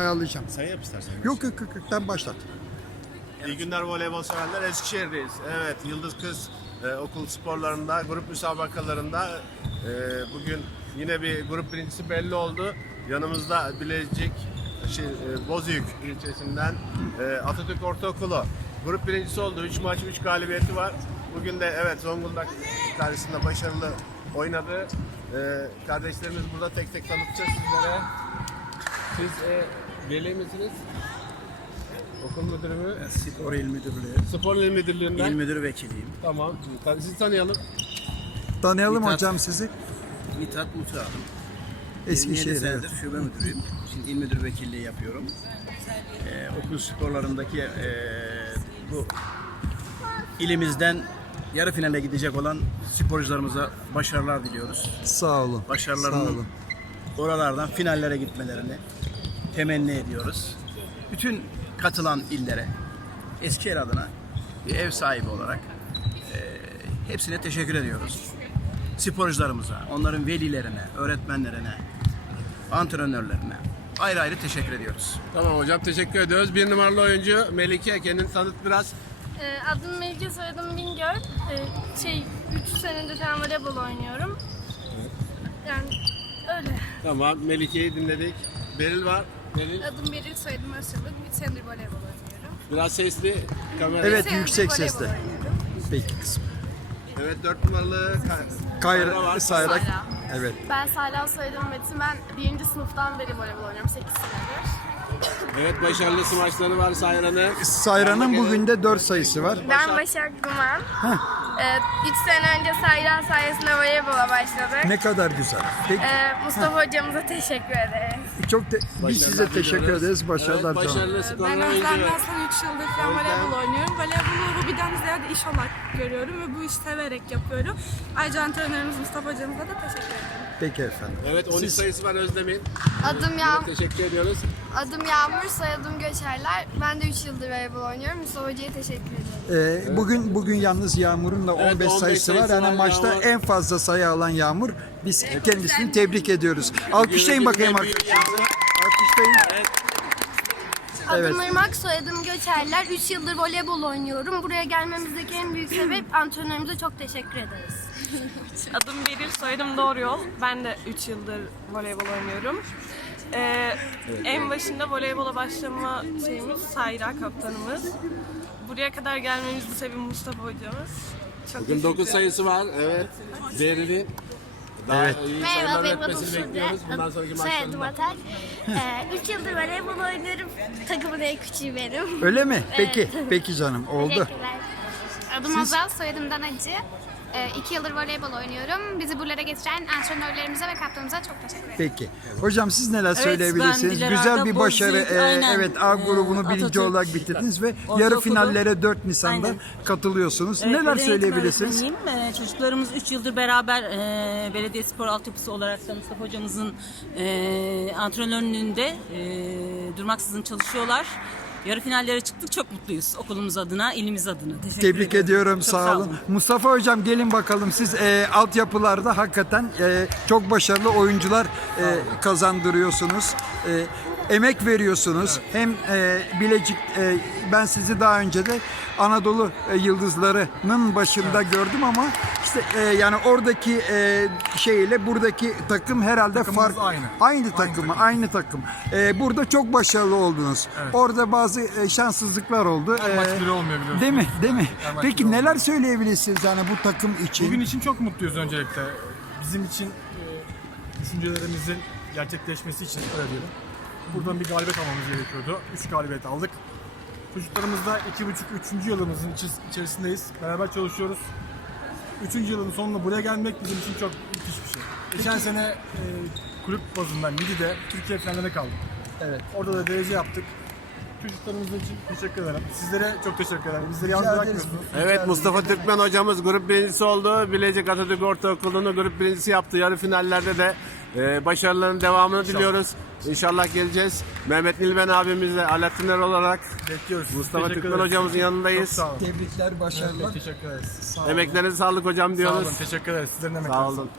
ayarlayacağım. Sen yap istersen. Yok yok yok yok, sen başlat. İyi günler voleybol severler. Eskişehir'deyiz. Evet, Yıldız Kız e, okul sporlarında, grup müsabakalarında e, bugün yine bir grup birincisi belli oldu. Yanımızda Bilecik, şey, e, Bozüyük ilçesinden e, Atatürk Ortaokulu grup birincisi oldu. 3 maç 3 galibiyeti var. Bugün de evet Zonguldak karşısında başarılı oynadı. E, kardeşlerimiz burada tek tek tanıtacağız sizlere. Siz e, veli misiniz? Okul müdürü mü? Spor İl Müdürlüğü, Spor İl Müdürlüğü'nden. İl Müdür Vekiliyim. Tamam. Sizi tanıyalım. Tanıyalım Mithat. hocam sizi. Mithat Mutlu adım. 27 Eskişehir. evet. senedir şube müdürüyüm. Şimdi İl Müdür Vekilliği yapıyorum. Ee, okul sporlarındaki ee, bu ilimizden yarı finale gidecek olan sporcularımıza başarılar diliyoruz. Sağ olun. Sağ Başarılarının olun. oralardan finallere gitmelerini temenni ediyoruz. Bütün katılan illere Eskişehir adına bir ev sahibi olarak eee, hepsine teşekkür ediyoruz. Sporcularımıza, onların velilerine, öğretmenlerine, antrenörlerine ayrı ayrı teşekkür ediyoruz. Tamam hocam teşekkür ediyoruz. Bir numaralı oyuncu Melike kendini tanıt biraz. Ee, Adım Melike, soyadım Bingöl. Ee, Şey, 3 senedir falan voleybol oynuyorum. Yani öyle. Tamam Melike'yi dinledik. Beril var. Beril Adım Beril, soyadım Özçılık. 3 senedir voleybol oynuyorum. biraz sesli kamera. Evet senedir yüksek voleybol sesle. oynuyorum. Peki kızım. Evet dört numaralı Kay- Kayra, sayrak. Evet. Ben Salih soyadım Metin. Ben birinci sınıftan beri voleybol oynuyorum. 8 senedir. Evet başarılı smaçları var Sayran'ı. Sayra'nın bugün de 4 sayısı var. Ben Başak Duman. 3 sene önce Sayran sayesinde voleybola başladık. Ne kadar güzel. Peki, Ee, Mustafa hocamıza teşekkür ederiz. çok te- biz size teşekkür ederiz. Başarılar Evet, canım. Ben. Özlem Aslan 3 yıldır falan voleybol oynuyorum. Voleybolu hobiden ziyade iş olarak görüyorum ve bu işi severek yapıyorum. Ayrıca antrenörümüz Mustafa hocamıza da teşekkür ederim. Peki efendim. Evet 13 sayısı var Özlem'in. Adım Yağ Teşekkür ediyoruz. adım Yağmur, soyadım Göçerler. Ben de 3 yıldır voleybol oynuyorum. Mustafa Hoca'ya teşekkür ederim. Ee, bugün bugün yalnız Yağmur'un da 15, Evet, 15 sayısı var. sayısı Yani var, maçta Yağmur. en fazla sayı alan Yağmur. Biz kendisini tebrik ediyoruz. Alkışlayın bakayım arkadaşlar. Alkışlayın. Evet. Adım Irmak, soyadım Göçerler. 3 yıldır voleybol oynuyorum. Buraya gelmemizdeki en büyük sebep antrenörümüze çok teşekkür ederiz. Adım Beril, soyadım Doğru Yol. Ben de 3 yıldır voleybol oynuyorum. Ee, en başında voleybola başlama şeyimiz Sayra kaptanımız. Buraya kadar gelmemizin sebebi Mustafa hocamız. Çok Bugün 9 sayısı var. Evet. Beril'in daha Evet. iyi Merhaba sayılar üretmesini Sude. bekliyoruz. Bundan sonraki Soyadım maçlarında. Atak. 3 yıldır voleybol oynuyorum. Takımın en küçüğü benim. Öyle mi? Peki. Peki canım. Oldu. Teşekkürler. Adım Hazal, soyadım Danacı. 2 yıldır voleybol oynuyorum. Bizi buralara getiren antrenörlerimize ve kaptanımıza çok teşekkür ederim. Peki. Hocam siz neler söyleyebilirsiniz? Güzel bir başarı. Bozüyük, aynen. evet A Ee, grubunu birinci Atatürk olarak bitirdiniz ve Ortaokulu. yarı finallere 4 Nisan'da Aynen. katılıyorsunuz. Evet, neler söyleyebilirsiniz? öğretmeniyim. Ee, çocuklarımız 3 yıldır beraber e, belediye spor altyapısı olarak da Mustafa hocamızın e, antrenörlüğünde e, durmaksızın çalışıyorlar. Yarı finallere çıktık çok mutluyuz okulumuz adına, ilimiz adına. Teşekkür Tebrik ediyorum Çok sağ olun. Mustafa hocam gelin bakalım siz e, altyapılarda hakikaten e, çok başarılı oyuncular e, kazandırıyorsunuz. E, emek veriyorsunuz. Hem e, Bilecik e, ben sizi daha önce de Anadolu e, yıldızlarının başında gördüm ama işte e, yani oradaki e, şeyle buradaki takım herhalde fark aynı. aynı takımı aynı takım. E, burada çok başarılı oldunuz. Orada bazı e, şanssızlıklar oldu. Her maç E, biri olmuyor biliyorsunuz. Değil mi? Değil mi? Her maç Peki biri neler söyleyebilirsiniz yani bu takım için? Bugün için çok mutluyuz öncelikle. Bizim için e, düşüncelerimizin gerçekleşmesi için öyle diyelim. Buradan bir galibiyet almamız gerekiyordu. Üç galibiyet aldık. Buçuk, üçüncü yılımızın içi- içerisindeyiz. Beraber çalışıyoruz. Üçüncü yılın sonunda buraya gelmek bizim için çok müthiş bir şey. Geçen sene e, kulüp bazında Midi'de Türkiye finaline kaldık. Evet. Orada da derece yaptık. Çocuklarımız için teşekkür ederim. Sizlere çok teşekkür ederim. Bizleri yalnız bırakmıyorsunuz. Evet Mustafa Türkmen hocamız grup birincisi oldu. Bilecik Atatürk Ortaokulu'nu grup birincisi yaptı. Yarı finallerde de ee, başarılarının devamını İnşallah. diliyoruz. İnşallah geleceğiz. Mehmet Nilben abimizle Alaaddin olarak bekliyoruz. Mustafa teşekkür Türkmen ederiz. hocamızın yanındayız. Sağ olun. Tebrikler, başarılar. Evet, teşekkür ederiz. Sağ olun. Emeklerinize sağlık hocam diyoruz. Sağ olun. Teşekkür ederiz. Sizlerin emeklerinize sağlık. olun.